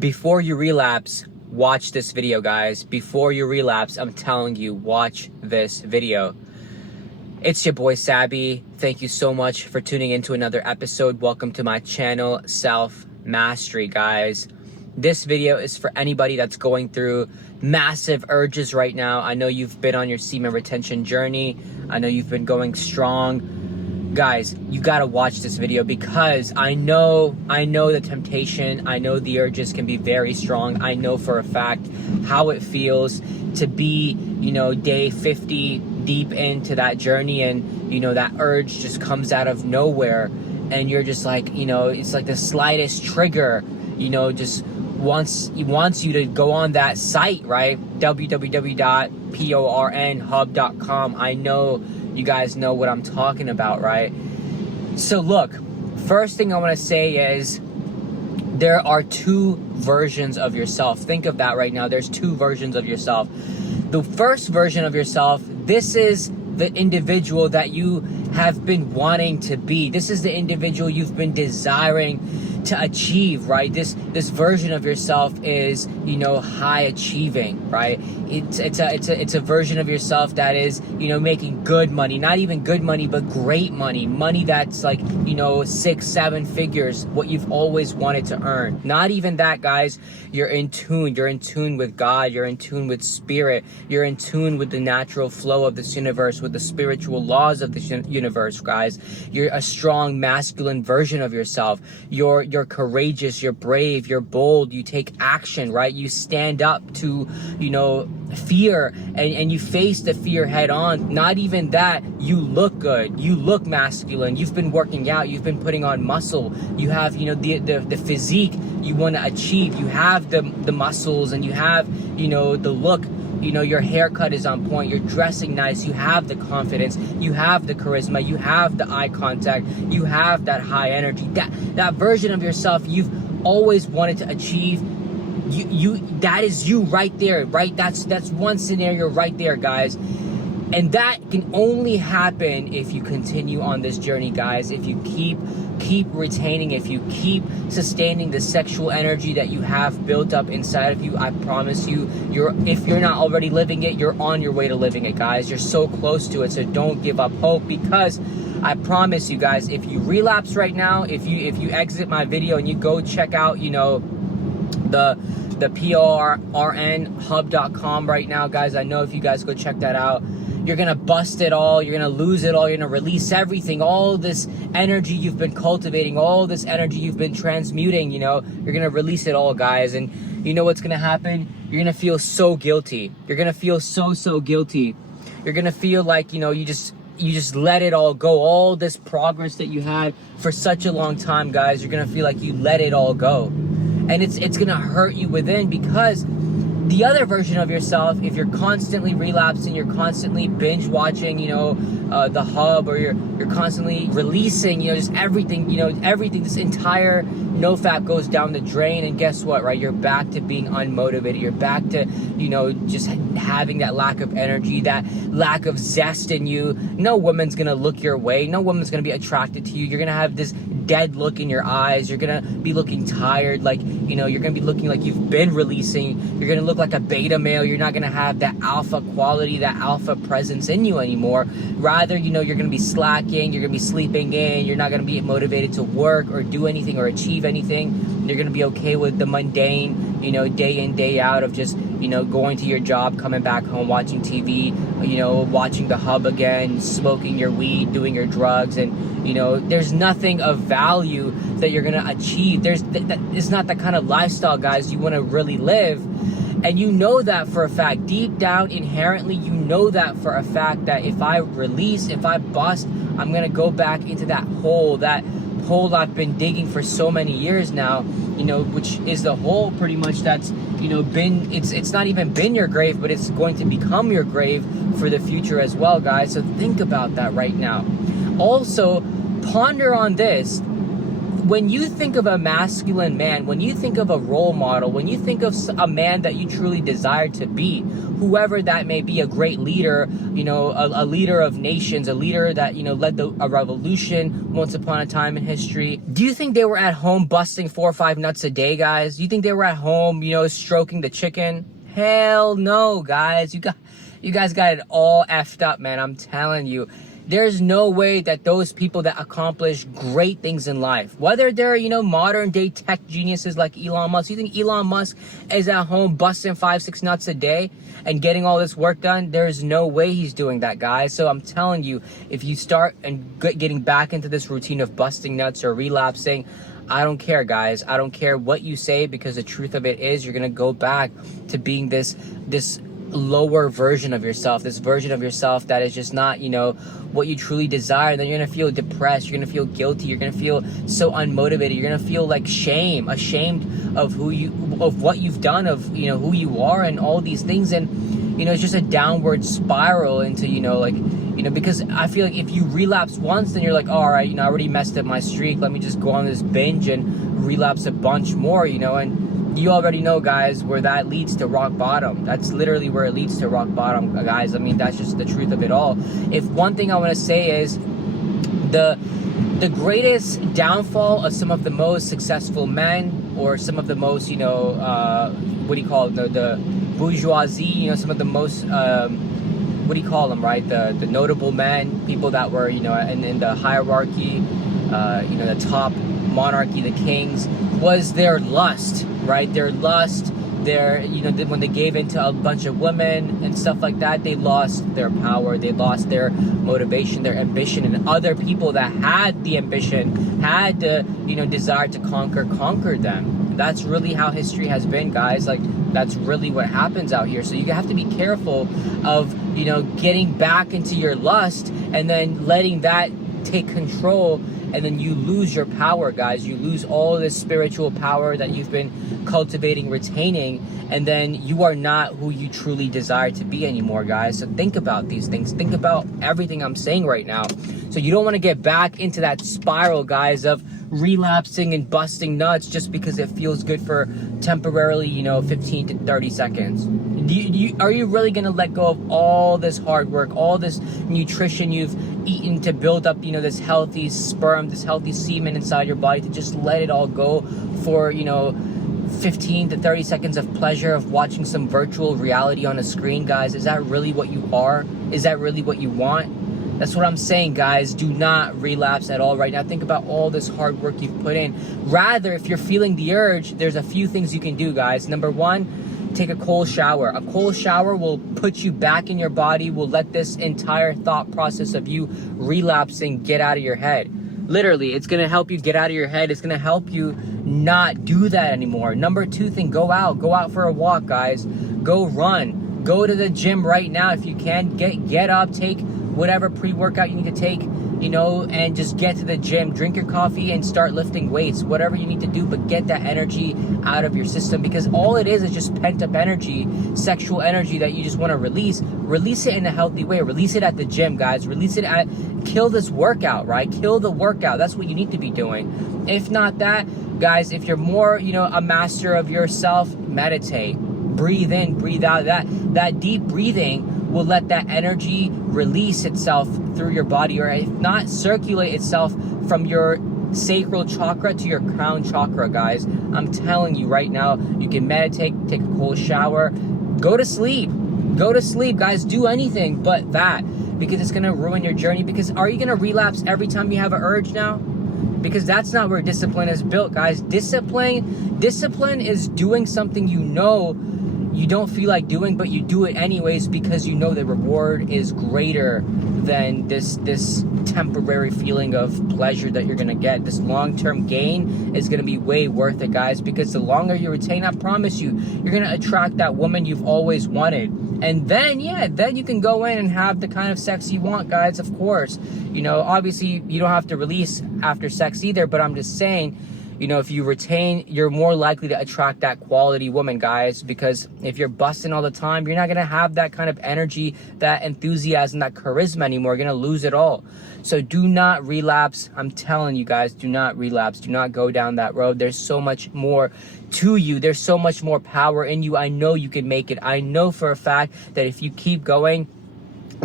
Before you relapse, watch this video, guys. Before you relapse, I'm telling you, watch this video. It's your boy Sabby. Thank you so much for tuning into another episode. Welcome to my channel, Self Mastery, guys. This video is for anybody that's going through massive urges right now. I know you've been on your semen retention journey. I know you've been going strong. Guys, you gotta watch this video because I know the temptation. I know the urges can be very strong. I know for a fact how it feels to be, day 50 deep into that journey, and that urge just comes out of nowhere, and you're just like, it's like the slightest trigger, just wants you to go on that site, right? www.pornhub.com. I know you guys know what I'm talking about, right? So look, first thing I want to say is there are two versions of yourself. Think of that right now. There's two versions of yourself. The first version of yourself, this is the individual that you have been wanting to be. This is the individual you've been desiring to achieve, right? This version of yourself is, high achieving, right? It's a version of yourself that is, making good money, not even good money, but great money that's like, 6-7 figures, what you've always wanted to earn. Not even that, guys. You're in tune with God, you're in tune with spirit, you're in tune with the natural flow of this universe, with the spiritual laws of this universe, guys. You're a strong masculine version of yourself. You're courageous, you're brave, you're bold, you take action, right? You stand up to, fear, and you face the fear head on. Not even that, you look good, you look masculine, you've been working out, you've been putting on muscle, you have, the physique you want to achieve, you have the muscles, and you have, the look. Your haircut is on point, you're dressing nice, you have the confidence, you have the charisma, you have the eye contact, you have that high energy, that version of yourself you've always wanted to achieve. That is you right there, right? That's one scenario right there, guys. And that can only happen if you continue on this journey, guys. If you keep retaining, if you keep sustaining the sexual energy that you have built up inside of you. I promise you, if you're not already living it, you're on your way to living it, guys. You're so close to it, so don't give up hope, because I promise you guys, if you relapse right now, if you exit my video and you go check out, the pornhub.com right now, guys, I know if you guys go check that out, you're gonna bust it all, you're gonna lose it all, you're gonna release everything, all this energy you've been cultivating, all this energy you've been transmuting, you're gonna release it all, guys. And you know what's gonna happen? You're gonna feel so guilty. You're gonna feel so guilty. You're gonna feel like, you just let it all go. All this progress that you had for such a long time, guys, you're gonna feel like you let it all go. And it's gonna hurt you within, because the other version of yourself, if you're constantly relapsing, you're constantly binge watching, the hub, or you're constantly releasing, just everything, this entire NoFap goes down the drain, and guess what, right? You're back to being unmotivated. You're back to, just having that lack of energy, that lack of zest in you. No woman's gonna look your way. No woman's gonna be attracted to you. You're gonna have this dead look in your eyes. You're gonna be looking tired, like, you're gonna be looking like you've been releasing. You're gonna look like a beta male. You're not gonna have that alpha quality, that alpha presence in you anymore. Rather, you're gonna be slacking, you're gonna be sleeping in, you're not gonna be motivated to work or do anything or achieve anything. You're gonna be okay with the mundane, day in, day out of just, going to your job, coming back home, watching TV, watching the hub again, smoking your weed, doing your drugs, and there's nothing of value that you're gonna achieve. It's not the kind of lifestyle, guys, you want to really live. And you know that for a fact. Deep down, inherently, you know that for a fact, that if I release, if I bust, I'm gonna go back into that hole I've been digging for so many years now, which is the hole pretty much that's, it's not even been your grave, but it's going to become your grave for the future as well, guys. So think about that right now. Also, ponder on this. when you think of a masculine man, when you think of a role model, when you think of a man that you truly desire to be, whoever that may be, a great leader, you know, a leader of nations, a leader that, you know, led a revolution once upon a time in history. Do you think they were at home busting 4 or 5 nuts a day, guys? Do you think they were at home, you know, stroking the chicken? Hell no, guys. You guys got it all effed up, man. I'm telling you. There's no way that those people that accomplish great things in life, whether they're, you know, modern day tech geniuses like Elon Musk, you think Elon Musk is at home busting 5, 6 nuts a day and getting all this work done? There's no way he's doing that, guys. So I'm telling you, if you start and getting back into this routine of busting nuts or relapsing, I don't care, guys. I don't care what you say, because the truth of it is you're going to go back to being this lower version of yourself, this version of yourself that is just not, you know, what you truly desire. Then you're gonna feel depressed, you're gonna feel guilty, you're gonna feel so unmotivated, you're gonna feel like ashamed of what you've done, of, you know, who you are and all these things. And, you know, it's just a downward spiral into, you know, like, you know, because I feel like if you relapse once, then you're like, all right, you know, I already messed up my streak, let me just go on this binge and relapse a bunch more, you know. And you already know, guys, where that leads to rock bottom. That's literally where it leads to rock bottom, guys. I mean, that's just the truth of it all. If one thing I want to say is the greatest downfall of some of the most successful men, or some of the most, you know, what do you call it, the bourgeoisie, you know, some of the most, what do you call them, right? The notable men, people that were, you know, in the hierarchy, you know, the top monarchy, the kings, was their lust, right? Their lust, you know, when they gave into a bunch of women and stuff like that, they lost their power, they lost their motivation, their ambition. And other people that had the ambition, had the, you know, desire to conquered them. That's really how history has been, guys. Like, that's really what happens out here. So you have to be careful of, you know, getting back into your lust and then letting that take control, and then you lose your power, guys. You lose all this spiritual power that you've been cultivating, retaining, and then you are not who you truly desire to be anymore, guys. So think about these things. Think about everything I'm saying right now. So you don't want to get back into that spiral, guys, of relapsing and busting nuts just because it feels good for temporarily, you know, 15 to 30 seconds. Are you really going to let go of all this hard work, all this nutrition you've eaten to build up, you know, this healthy sperm, this healthy semen inside your body, to just let it all go for, you know, 15 to 30 seconds of pleasure of watching some virtual reality on a screen, guys? Is that really what you are? Is that really what you want? That's what I'm saying, guys. Do not relapse at all right now. Think about all this hard work you've put in. Rather, if you're feeling the urge, there's a few things you can do, guys. Number one, take a cold shower. A cold shower will put you back in your body, will let this entire thought process of you relapsing get out of your head. Literally, it's going to help you get out of your head. It's going to help you not do that anymore. Number two thing, go out for a walk, guys. Go run. Go to the gym right now if you can. Get up, take whatever pre-workout you need to take, you know, and just get to the gym. Drink your coffee and start lifting weights, whatever you need to do, but get that energy out of your system, because all it is just pent-up energy, sexual energy that you just want to release. Release it in a healthy way. Release it at the gym, guys. Release it kill this workout, right? Kill the workout. That's what you need to be doing. If not that, guys, if you're more, you know, a master of yourself, meditate. Breathe in, breathe out. That deep breathing will let that energy release itself through your body, or if not, circulate itself from your sacral chakra to your crown chakra, guys. I'm telling you right now, you can meditate, take a cold shower, go to sleep, guys. Do anything but that, because it's gonna ruin your journey. Because are you gonna relapse every time you have an urge now? Because that's not where discipline is built, guys. Discipline is doing something you know you don't feel like doing, but you do it anyways because you know the reward is greater than this temporary feeling of pleasure that you're gonna get. This long-term gain is gonna be way worth it, guys, because the longer you retain, I promise you, you're gonna attract that woman you've always wanted. And then, then you can go in and have the kind of sex you want, guys, of course. You know, obviously, you don't have to release after sex either, but I'm just saying, You know, if you retain, you're more likely to attract that quality woman, guys, because if you're busting all the time, you're not going to have that kind of energy, that enthusiasm, that charisma anymore. You're going to lose it all. So do not relapse. I'm telling you guys, do not relapse. Do not go down that road. There's so much more to you. There's so much more power in you. I know you can make it. I know for a fact that if you keep going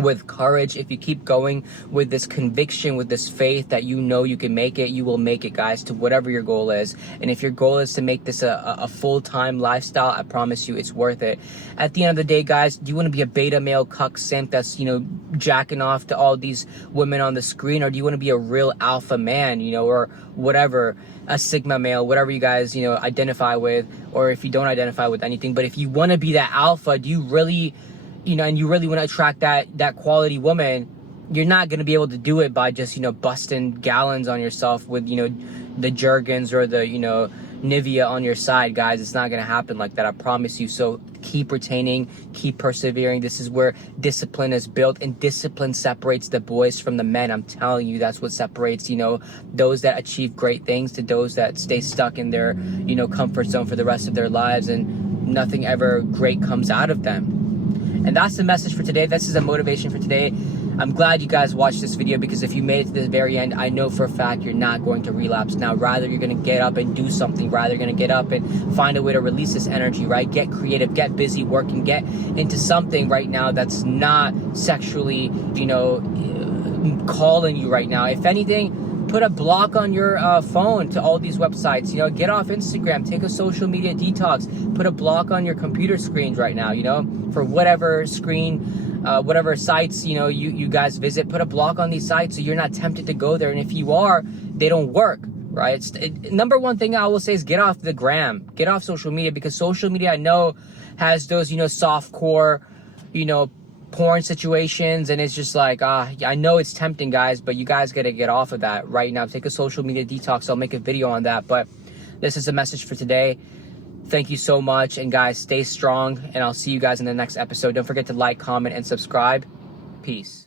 with courage, if you keep going with this conviction, with this faith that you know you can make it, you will make it, guys, to whatever your goal is. And if your goal is to make this a full-time lifestyle, I promise you it's worth it. At the end of the day, guys, do you want to be a beta male cuck simp that's, you know, jacking off to all these women on the screen, or do you want to be a real alpha man, you know, or whatever, a sigma male, whatever you guys, you know, identify with, or if you don't identify with anything, but if you want to be that alpha, do you really, you know, and you really want to attract that quality woman, you're not going to be able to do it by just, you know, busting gallons on yourself with, you know, the Jergens or the, you know, Nivea on your side, guys. It's not going to happen like that, I promise you. So keep retaining, keep persevering. This is where discipline is built, and discipline separates the boys from the men. I'm telling you, that's what separates, you know, those that achieve great things to those that stay stuck in their, you know, comfort zone for the rest of their lives, and nothing ever great comes out of them. And that's the message for today. This is a motivation for today. I'm glad you guys watched this video, because if you made it to the very end, I know for a fact you're not going to relapse now. Rather, you're going to get up and do something. Rather, you're going to get up and find a way to release this energy, right? Get creative, get busy working, get into something right now that's not sexually, you know, calling you right now. If anything, put a block on your phone to all these websites. You know, get off Instagram, take a social media detox, put a block on your computer screens right now, you know, for whatever screen, whatever sites, you know, you guys visit. Put a block on these sites so you're not tempted to go there. And if you are, they don't work, right? Number one thing I will say is get off the gram, get off social media, because social media, I know, has those, you know, softcore, you know, porn situations, and it's just like, I know it's tempting, guys, but you guys got to get off of that right now. Take a social media detox. I'll make a video on that, but this is a message for today. Thank you so much, and guys, stay strong, and I'll see you guys in the next episode. Don't forget to like, comment, and subscribe. Peace.